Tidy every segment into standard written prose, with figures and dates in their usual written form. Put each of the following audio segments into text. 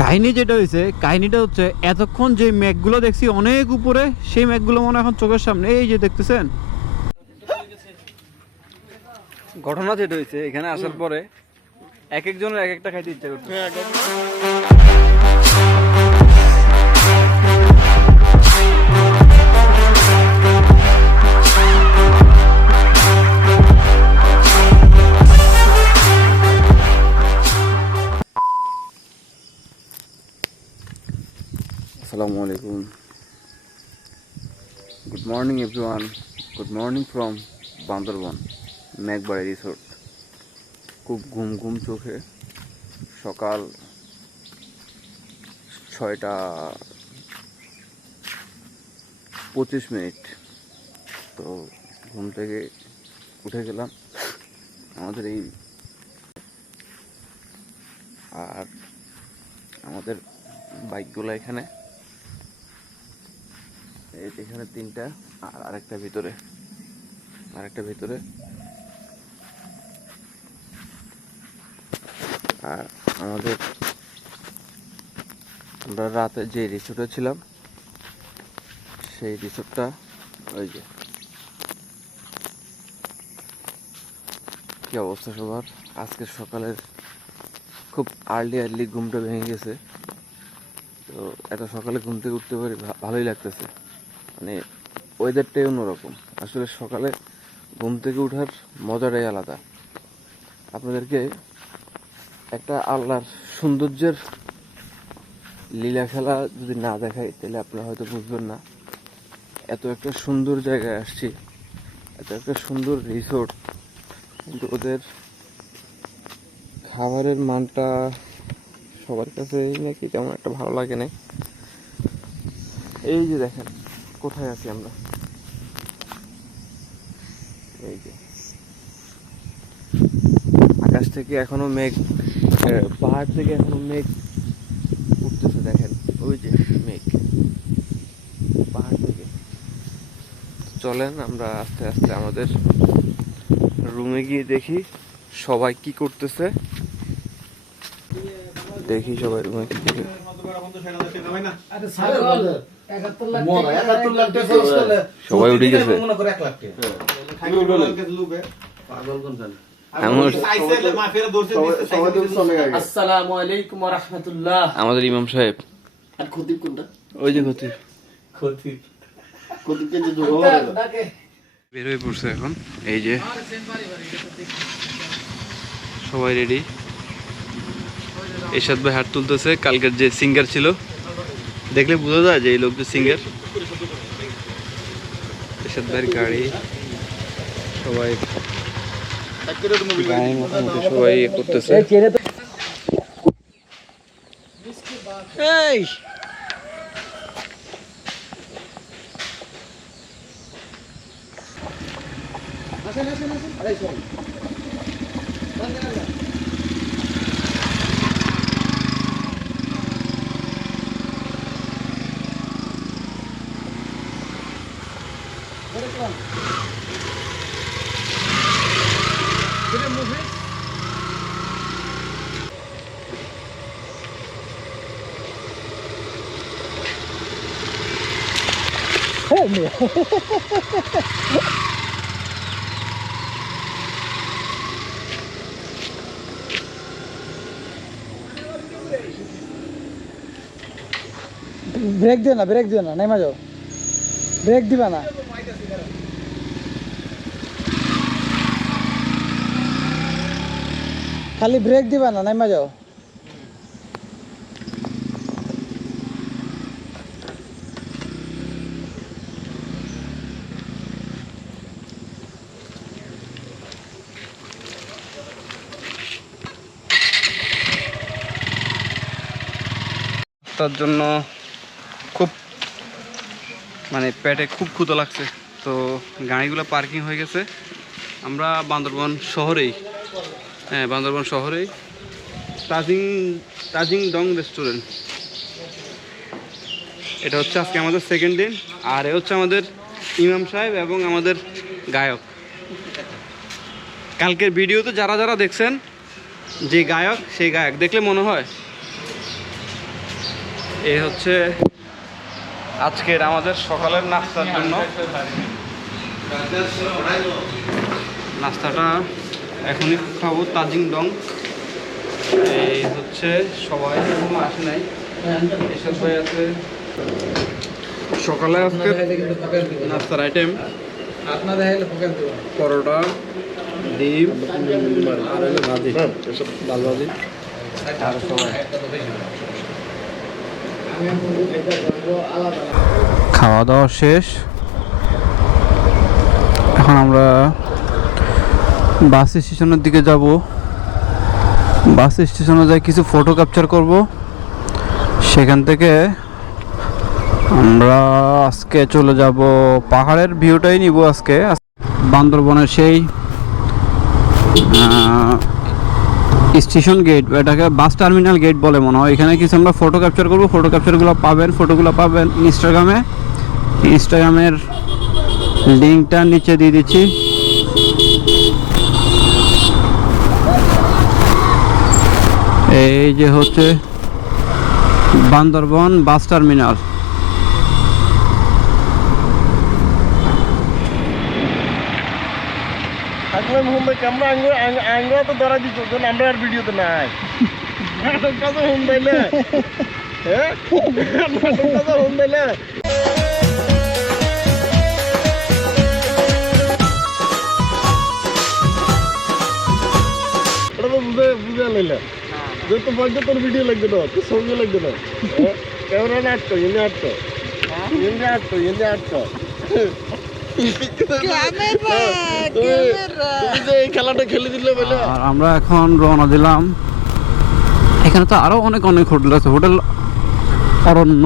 কাহিনী যেটা হয়েছে, কাহিনীটা হচ্ছে এতক্ষণ যে মেঘগুলো দেখছি অনেক উপরে, সেই মেঘগুলো মনে এখন চোখের সামনে, এই যে দেখতেছেন। ঘটনা যেটা হয়েছে এখানে আসার পরে এক একজনের এক একটা খাইতে ইচ্ছা করছে। আসসালামু আলাইকুম, good morning everyone, good morning from Bandarban Meghbari resort. খুব ঘুম ঘুম চোখে, সকাল 6:25। তো ঘুম থেকে উঠে গেলাম আমাদের এই, আর আমাদের বাইকগুলো এখানে, এখানে 3টা, আর আরেকটা ভিতরে, আর আমাদের, আমরা রাতে যে রিসোর্টে ছিলাম সেই রিসোর্টটা ওই যে। কি অবস্থা সবার, আজকে সকালের খুব আর্লি ঘুমটা ভেঙে গেছে। তো এত সকালে ঘুম থেকে উঠতে পারি, ভালোই লাগতেছে, মানে ওয়েদারটাই অন্যরকম। আসলে সকালে ঘুম থেকে ওঠার মজাটাই আলাদা। আপনাদেরকে একটা আল্লাহর সৌন্দর্যের লীলা খেলা যদি না দেখাই তাহলে আপনারা হয়তো বুঝবেন না। এত একটা সুন্দর জায়গায় আসছি, এত একটা সুন্দর রিসোর্ট, কিন্তু ওদের খাবারের মানটা সবার কাছে নাকি তেমন একটা ভালো লাগে না। এই যে দেখেন কোথায় আছি আমরা, এই যে আকাশ থেকে এখনো মেঘ, পাহাড় থেকে এখনো মেঘ উঠতেছে, দেখেন ওই যে মেঘ পাহাড় থেকে। চলেন আমরা আস্তে আস্তে আমাদের রুমে গিয়ে দেখি সবাই কি করতেছে, দেখি সবাই রুমে কি দেখি। সবাই উঠে গেছে, আমাদের ইমাম সাহেব, ওই যে খতিব বের হয়ে পড়ছে এখন। এই যে সবাই রেডি, এরশাদ ভাই হাত তুলতেছে। কালকের যে সিঙ্গার ছিল দেখলে বোঝা যায় যে এই লোক যে সিঙ্গার। এরশাদ ভাইয়ের গাড়ি, সবাই গায়ে মোটামুটি সবাই করতেছে। এই ব্রেক দিও না, নেমা যাও, ব্রেক দিবা না। খালি ব্রেক দিবা না, নেমা যাও। তার জন্য খুব মানে পেটে খুব ক্ষুধা লাগছে, তো গাড়িগুলো পার্কিং হয়ে গেছে। আমরা বান্দরবন শহরেই, বান্দরবন শহরেই তাজিং ডং রেস্টুরেন্ট। এটা হচ্ছে আজকে আমাদের সেকেন্ড দিন, আর এ হচ্ছে আমাদের ইমাম সাহেব এবং আমাদের গায়ক। কালকের ভিডিওতে যারা যারা দেখছেন যে গায়ক, সেই গায়ক দেখলে মনে হয় এই হচ্ছে আজকের আমাদের সকালের নাস্তার জন্য। নাস্তাটা এখনই খাবো, তাজিং ডং। এই হচ্ছে সবাই এখনো আসে নাই, এসব ভাই আছে। সকালে আজকে নাস্তার আইটেম পরোটা, ডিম আর হলো ভাজি, ডাল ভাজি। আর সবাই খাওয়া দাওয়া শেষ। এখন আমরা বাস স্টেশনের দিকে যাব। বাস স্টেশনে যাই কিছু ফটো ক্যাপচার করব। সেখান থেকে আমরা আজকে চলে যাব, পাহাড়ের ভিউটাই নিব আজকে। বান্দরবনের সেই স্টেশন গেট, এটাকে বাস টার্মিনাল গেট বলে মনে হয়। এখানে কিছু আমরা ফটো ক্যাপচার করব। ফটোগুলো পাবেন ইনস্টাগ্রামের লিঙ্কটা নিচে দিয়ে দিচ্ছি। এই যে হচ্ছে বান্দরবন বাস টার্মিনাল। থাকলাম হুন্দাই ক্যামেরা আঙ্গুয়া তো ধরা দিত, আমরা আর ভিডিওতে নাই। নাটক কাজে হুন্দাইলে, হ্যাঁ নাটক কাজে হুন্দাইলে। এটা তো বুঝে লাইলে যে তো ভাগ্য তোর ভিডিও লাগবে না, তোর ছবি লাগবে না। ক্যামেরা নাটক ইন্দি আটটো খেলাটা খেলে দিলে বলে। আর আমরা এখন রওনা দিলাম। এখানে তো আরো অনেক হোটেল আছে, হোটেল অরণ্য।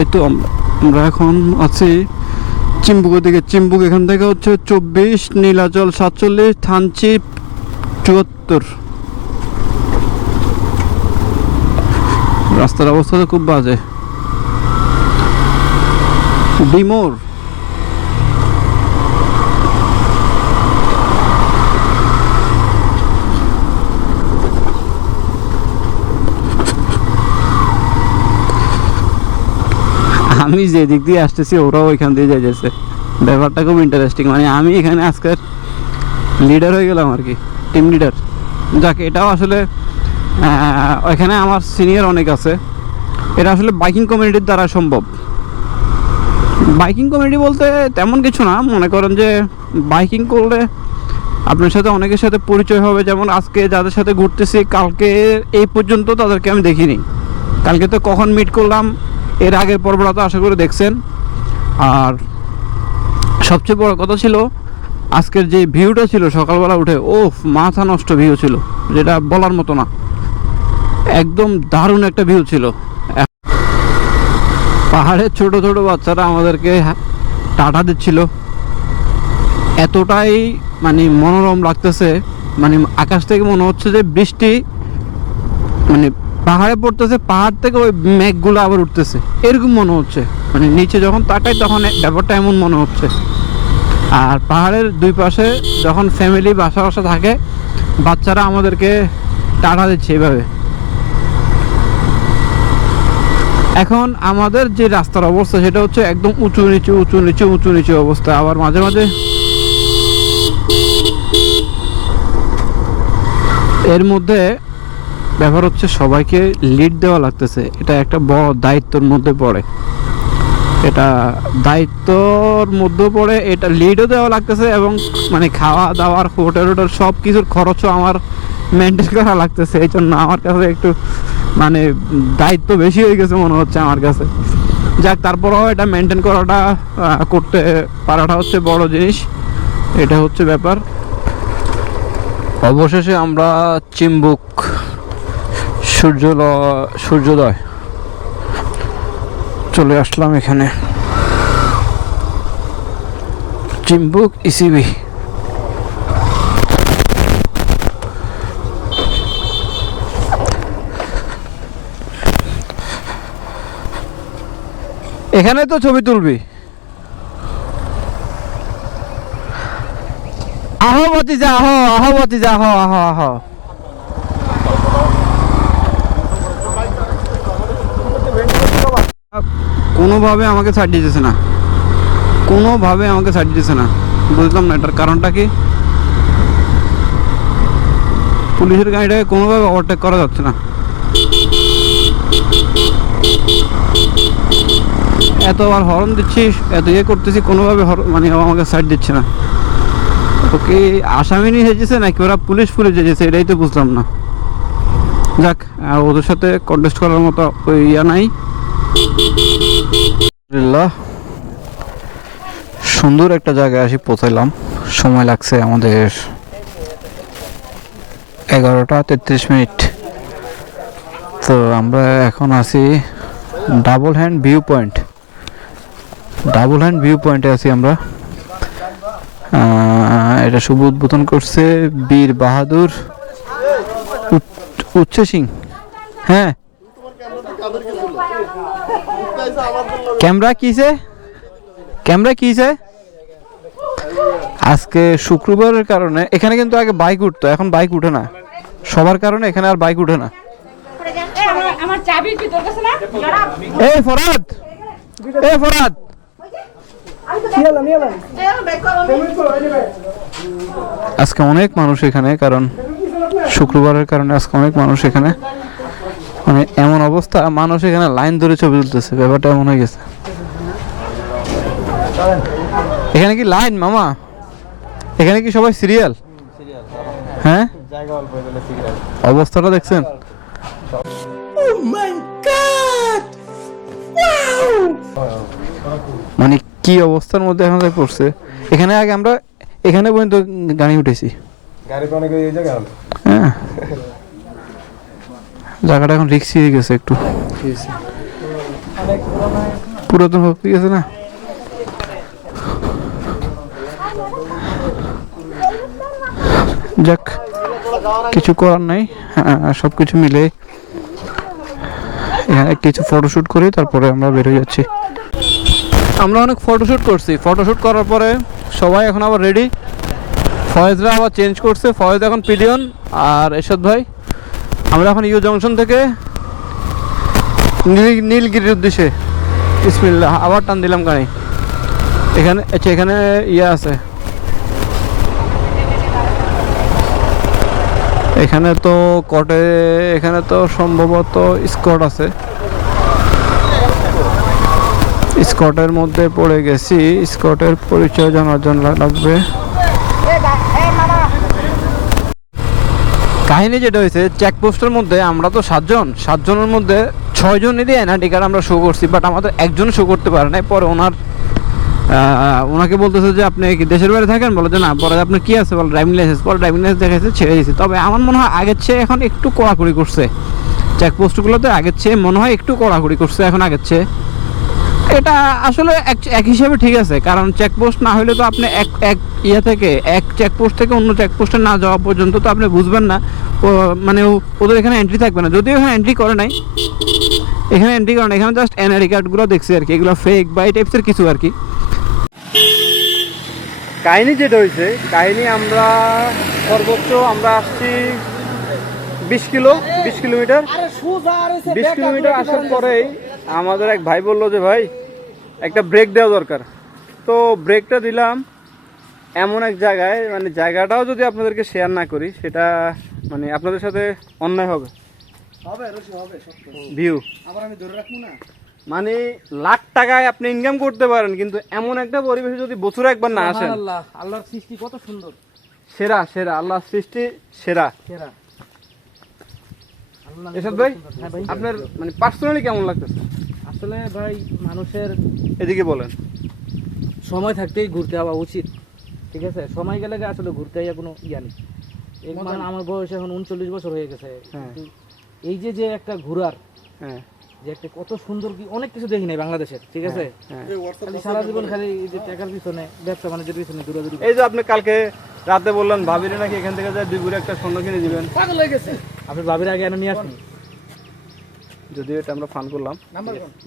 এই তো আমরা এখন আছি চিম্বুকের দিকে। চিম্বুক এখান থেকে হচ্ছে 24, নীলাচল 47, থানচি 74। রাস্তার অবস্থা তো খুব বাজে। ডিমোর আমি যে দিক দিয়ে আসতেছি ওরাও ওইখান দিয়ে যাইতেছে। ব্যাপারটা খুব ইন্টারেস্টিং। মানে আমি এখানে আজকের লিডার হয়ে গেলাম আর কি, টিম লিডার। যাকে এটাও আসলে ওইখানে আমার সিনিয়র অনেক আছে। এটা আসলে বাইকিং কমিউনিটির দ্বারা সম্ভব। বাইকিং কমিউনিটি বলতে তেমন কিছু না, মনে করেন যে বাইকিং করলে আপনার সাথে অনেকের সাথে পরিচয় হবে। যেমন আজকে যাদের সাথে ঘুরতেছি, কালকে এই পর্যন্ত তাদেরকে আমি দেখিনি। কালকে তো কখন মিট করলাম, এর আগের পর্বটা তো আশা করে দেখছেন। আর সবচেয়ে বড় কথা ছিল আজকের যে ভিউটা ছিল সকালবেলা উঠে, মাথা নষ্ট ভিউ ছিল, যেটা বলার মতো না। একদম দারুণ একটা ভিউ ছিল। পাহাড়ের ছোট ছোট বাচ্চারা আমাদেরকে টাটা দিচ্ছিল। এতটাই মানে মনোরম লাগতেছে, মানে আকাশ থেকে মনে হচ্ছে যে বৃষ্টি মানে পাহাড়ে পড়তেছে, পাহাড় থেকে ওই মেঘগুলো আবার উঠতেছে, এরকম মনে হচ্ছে। মানে নিচে যখন তাকাই তখন ব্যাপারটা এমন মনে হচ্ছে। আর পাহাড়ের দুই পাশে যখন ফ্যামিলি বাসা থাকে, বাচ্চারা আমাদেরকে টাটা দিচ্ছে এইভাবে। এখন আমাদের যে রাস্তার অবস্থা সেটা হচ্ছে একদম উঁচু নিচু অবস্থা। আবার মাঝে মাঝে এর মধ্যে ব্যাপার হচ্ছে সবাইকে লিড দেওয়া লাগতেছে। এটা একটা বড় দায়িত্বের মধ্যে পড়ে, এটা লিডও দেওয়া লাগতেছে। এবং মানে খাওয়া দাওয়ার হোটেল সব কিছুর খরচও আমার মেনটেন করা লাগতেছে। এই জন্য আমার কাছে একটু মানে দায়িত্ব বেশি হয়ে গেছে মনে হচ্ছে আমার কাছে। যাক, তারপরেও এটা মেনটেন করাটা করতে পারাটা হচ্ছে বড় জিনিস। এটা হচ্ছে ব্যাপার। অবশেষে আমরা চিম্বুক সূর্যোদয় চলে আসলাম। এখানে চিম্বুক ইসিবি। এখানে তো ছবি তুলবি। আহো ভতিজা আহো, আহো ভতিজা আহো, আহো আহো। কোনোভাবে আমাকে ছাড় দিতেছে না, কোনোভাবে আমাকে ছাড় দিতেছে না, বুঝলাম না এটার কারণটা কি। পুলিশের গাড়িটাকে কোনোভাবে ওভারটেক করা যাচ্ছে না। এতবার হর্ন দিচ্ছিস, এত ইয়ে করতেছি, কোনোভাবে মানে ও আমাকে সাইড দিচ্ছে না। ওকে আসামি নিয়ে এসেছে নাকি ওরা পুলিশ এসেছে এটাই তো বুঝলাম না। যাক, ওদের সাথে কন্টেস্ট করার মতো ওই ইয়া নাই। সুন্দর একটা জায়গায় আসি পৌঁছাইলাম। সময় লাগছে আমাদের 11:33। তো আমরা এখন আছি ডাবল হ্যান্ড ভিউ পয়েন্টে আছি আমরা। এটা শুভ উদ্বোধন করছে বীর বাহাদুর উচ্চ সিং। হ্যাঁ, ক্যামেরা কিছে আজকে শুক্রবারের কারণে এখানে কিন্তু আগে বাইক উঠতো, এখন বাইক উঠে না। সবার কারণে এখানে আর বাইক উঠে না। আমার চাবি কি তোর কাছে না? এই ফরাদ, আজকে অনেক মানুষ এখানে, কারণ শুক্রবারের কারণে আজকে অনেক মানুষ এখানে। মানে এমন অবস্থা, মানুষ এখানে লাইন ধরে ছবি তুলতেছে, ব্যাপারটা এমন হয়ে গেছে। এখানে কি লাইন মামা? এখানে কি সবাই সিরিয়াল? হ্যাঁ, অবস্থাটা দেখছেন? মানে কি অবস্থার মধ্যে এখন পড়ছে। এখানে আগে আমরা এখানে পর্যন্ত গাড়ি উঠেছি। হ্যাঁ, জায়গাটা এখন রিক্সি হয়ে গেছে একটু, পুরাতন হয়ে গেছে না। যাক, কিছু করার নাই। সব কিছু মিলে এখানে কিছু ফটোশ্যুট করি, তারপরে আমরা বেরোয় যাচ্ছি। আমরা অনেক ফটোশ্যুট করছি। ফটোশ্যুট করার পরে সবাই এখন আবার রেডি। ফয়েজরা আবার চেঞ্জ করছে, ফয়েজ এখন পিলিয়ন আর এরশাদ ভাই। আমরা এখন ইউ জংশন থেকে নীলগিরির উদ্দেশ্যে বিসমিল্লাহ আবার টান দিলাম গাড়ি। এখানে এখানে ইয়ে আছে, এখানে তো এখানে তো সম্ভবত স্কট আছে। স্কটের মধ্যে পড়ে গেছি, স্কটের পরিচয় জানার জন্য লাগবে। কাহিনী যেটা হয়েছে, চেকপোস্টের মধ্যে আমরা তো 7 জনের মধ্যে 6 জনেরই এনআইডি কার্ড আমরা শো করছি, বাট আমাদের একজন শো করতে পারে নাই। পরে ওনাকে বলতেছে যে আপনি কি দেশের বাইরে থাকেন, বলে যে না। পরে আপনার কি আছে, বলে ড্রাইভিং লাইসেন্স। পরে ড্রাইভিং লাইসেন্স দেখাচ্ছে, ছেড়ে দিয়েছি। তবে আমার মনে হয় আগের চেয়ে এখন একটু কড়াকড়ি করছে চেকপোস্টগুলোতে, আগের চেয়ে মনে হয় একটু কড়াকড়ি করছে এখন আগের চেয়ে। এটা আসলে এক হিসাবে ঠিক আছে, কারণ চেকপোস্ট না হলে তো আপনি এক চেকপোস্ট থেকে অন্য চেকপোস্টে না যাওয়া পর্যন্ত তো আপনি বুঝবেন না। মানে ওদের এখানে এন্ট্রি থাকবে না, যদিও এখানে এন্ট্রি করে নাই। এখানে জাস্ট এনআইডি কার্ডগুলো দেখছি আর কি, এগুলো ফেক বা এই টাইপসের কিছু আর কি। কাহিনী যেটা হয়েছে, আমরা সর্বোচ্চ আমরা আসছি 20 কিলোমিটার। 20 কিলোমিটার আসার পরেই আমাদের এক ভাই বললো যে ভাই একটা ব্রেক দেওয়া দরকার। তো ব্রেকটা দিলাম এমন এক জায়গায়, মানে জায়গাটাও যদি আপনাদেরকে শেয়ার না করি সেটা মানে আপনাদের সাথে অন্যায় হবে। ভিউ মানে লাখ টাকায় আপনি ইনকাম করতে পারেন, কিন্তু এমন একটা পরিবেশে যদি বছরে একবার না আসেন। আল্লাহর সৃষ্টি কত সুন্দর, সেরা আল্লাহর সৃষ্টি সেরা। এসব ভাই আপনার মানে পার্সোনালি কেমন লাগতেছে? আসলে ভাই মানুষের এদিকে বলেন। সময় থাকতেই ঘুরতে যাওয়া উচিত, ঠিক আছে? সময় গেলে আসলে ঘুরতে যাওয়া কোনো ইয়া নেই। আমার বয়স এখন 39 বছর হয়ে গেছে। এই যে একটা ঘোরার, হ্যাঁ, যে একটা কত সুন্দর কি অনেক কিছু দেখি নাই বাংলাদেশের, ঠিক আছে? খালি সারা জীবন খালি এই যে টাকার পিছনে, ব্যবসা বাণিজ্যের পিছনে দৌড়াদৌড়ি। এই যে আপনি কালকে রাতে বললেন ভাবিরে নাকি এখান থেকে যায় দুপুরে একটা স্বর্ণ কিনে দিবেন। পাগল হয়ে গেছে। আপনি ভাবির আগে এনে নিয়ে আসুন, যদিও এটা আমরা ফান করলাম।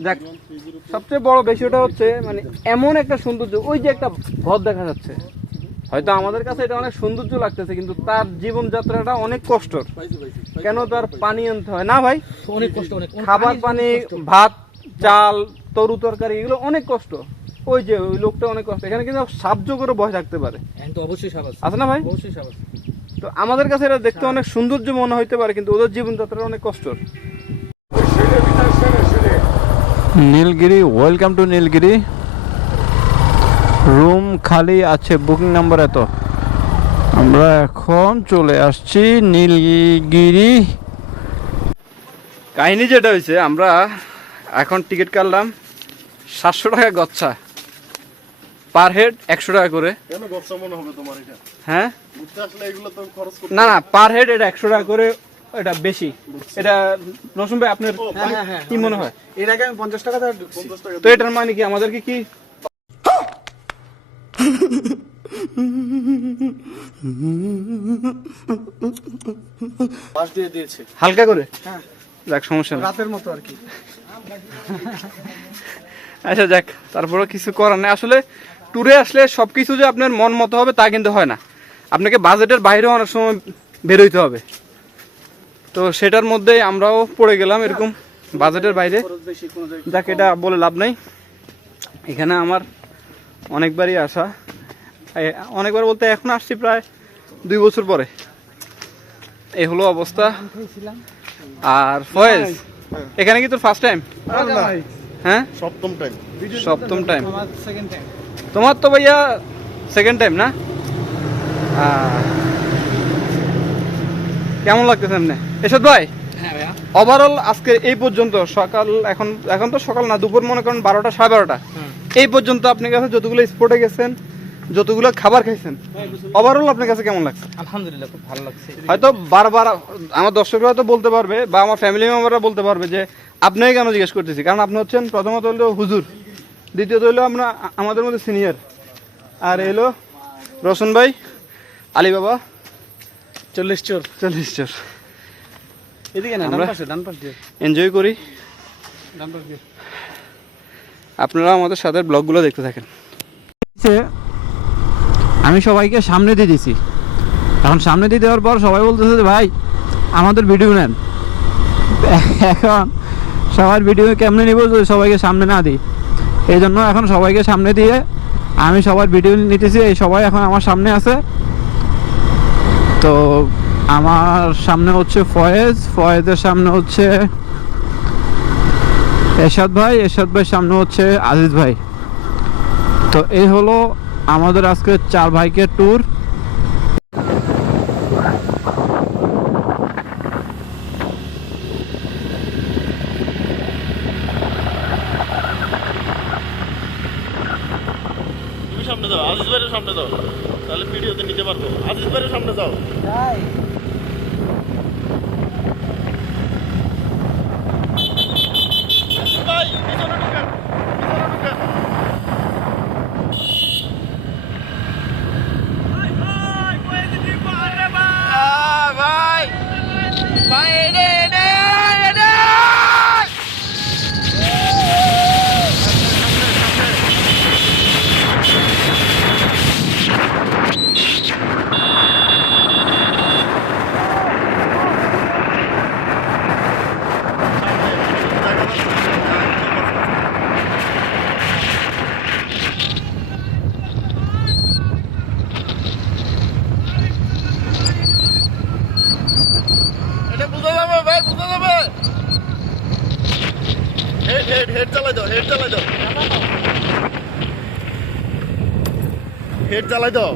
যাক, সবচেয়ে বড় বিষয়টা হচ্ছে মানে এমন একটা সৌন্দর্য, ওই যে একটা ঘর দেখা যাচ্ছে, হয়তো আমাদের কাছে এটা অনেক সৌন্দর্য লাগতেছে, কিন্তু তার জীবনযাত্রাটা অনেক কষ্টর। কেন তার পানি আনতে হয় না ভাই, অনেক কষ্ট, অনেক খাবার পানি, ভাত চাল তরু তরকারি এগুলো অনেক কষ্ট। ওই যে ওই লোকটা অনেক কষ্ট, এখানে কিন্তু সাহায্য করে বসে থাকতে পারে, এখন তো অবশ্যই সাবাস আছে না ভাই? অবশ্যই সাবাস। তো আমাদের কাছে এটা দেখতে অনেক সৌন্দর্য মনে হইতে পারে, কিন্তু ওদের জীবনযাত্রা অনেক কষ্টর। Nilgiri, welcome to Nilgiri. Room খালি আছে, বুকিং নাম্বার এত। আমরা এখন চলে আসছি নীলগিরি। কাহিনী যেটা হয়েছে, আমরা এখন টিকিট কাটলাম 700 টাকা গচ্ছা, পার হেড 100 টাকা করে। কেন গচ্ছা মনে হবে তোমার এটা? হ্যাঁ ঘুরতে আসলে এগুলো তো খরচ করতে না না, পার হেড এটা 100 টাকা করে, এটা বেশি। এটা রসুন ভাই আপনার কি মনে হয়? এর আগে আমি 50 টাকা দিয়ে ঢুকছি। 50 টাকা তো এটার মানে কি আমাদেরকে কি পাশ দিয়ে দিয়েছে হালকা করে? হ্যাঁ, যাক, সমস্যা না। রাতের মতো আর কি। আচ্ছা যাক, তারপরে কিছু করার নেই। আসলে ট্যুরে আসলে সবকিছু যে আপনার মন মতো হবে তা কিন্তু হয় না, আপনাকে বাজেটের বাইরেও অনেক সময় বেরোইতে হবে। তো সেটার মধ্যেই আমরাও পড়ে গেলাম এরকম বাজেটের বাইরে। যাক, এটা বলে লাভ নাই। এখানে আমার অনেকবারই আসা, অনেকবার বলতে এখন আসছি প্রায় 2 বছর পরে। এই হলো অবস্থা। আর ফয়েজ, এখানে কি তোর ফার্স্ট টাইম? হ্যাঁ, সপ্তম টাইম। সপ্তম টাইম। আমার সেকেন্ড টাইম। তোমার তো ভাইয়া সেকেন্ড টাইম না? কেমন লাগতেছে এমনি এসব ভাই? হ্যাঁ ভাইয়া। ওভারঅল আজকে এই পর্যন্ত, সকাল এখন তো সকাল না, দুপুর মনে করেন 12টা 12:30, এই পর্যন্ত আপনার কাছে যতগুলো স্পটে গেছেন, যতগুলো খাবার খাইছেন, ওভারঅল আপনার কাছে কেমন লাগছে? আলহামদুলিল্লাহ, খুব ভালো লাগছে। হয়তো বারবার আমার দর্শকরা হয়তো বলতে পারবে, বা আমার ফ্যামিলি মেম্বাররা বলতে পারবে যে আপনাকে কেন জিজ্ঞেস করতেছি, কারণ আপনি হচ্ছেন প্রথমত হলো হুজুর, দ্বিতীয়ত হলো আমরা আমাদের মধ্যে সিনিয়র, আর এলো রোশন ভাই, আলী বাবা 40 চোর। 40 চোর। এদিকে না, আমরা- ডান পাশ দিয়ে। এনজয় করি, ডান পাশ দিয়ে। আপনারা আমাদের সাথে ব্লগগুলো দেখতে থাকেন। আমি সবাইকে সামনে দিয়ে দিছি, এখন সামনে দিয়ে দেওয়ার পর সবাই বলতেছে যে ভাই আমাদের ভিডিও নেন। এখন সবার ভিডিও কেমনে নিব যদি সবাইকে সামনে না দিই? এই জন্য এখন সবাইকে সামনে দিয়ে আমি সবার ভিডিও নিতেছি। এই সবাই এখন আমার সামনে আছে। তো আমার সামনে হচ্ছে ফয়েজের সামনে হচ্ছে এরশাদ ভাইয়ের সামনে হচ্ছে আজিজ ভাই। তো এই হলো আমাদের আজকে 4 ভাইকের ট্যুর। তুমি সামনে যাও, আজিজ ভাইয়ের সামনে যাও, তাহলে ভিডিওতে নিতে পারবো। আজিজ ভাইয়ের সামনে যাও। আজিজ ভাই, পিছনে ঢুকেন, পিছনে ঢুকেন। এটা বুঝা যাবে ভাই, বুঝা যাবে। হেড চালাই দাও, হেড চালাই দাও, হেড চালাই দাও।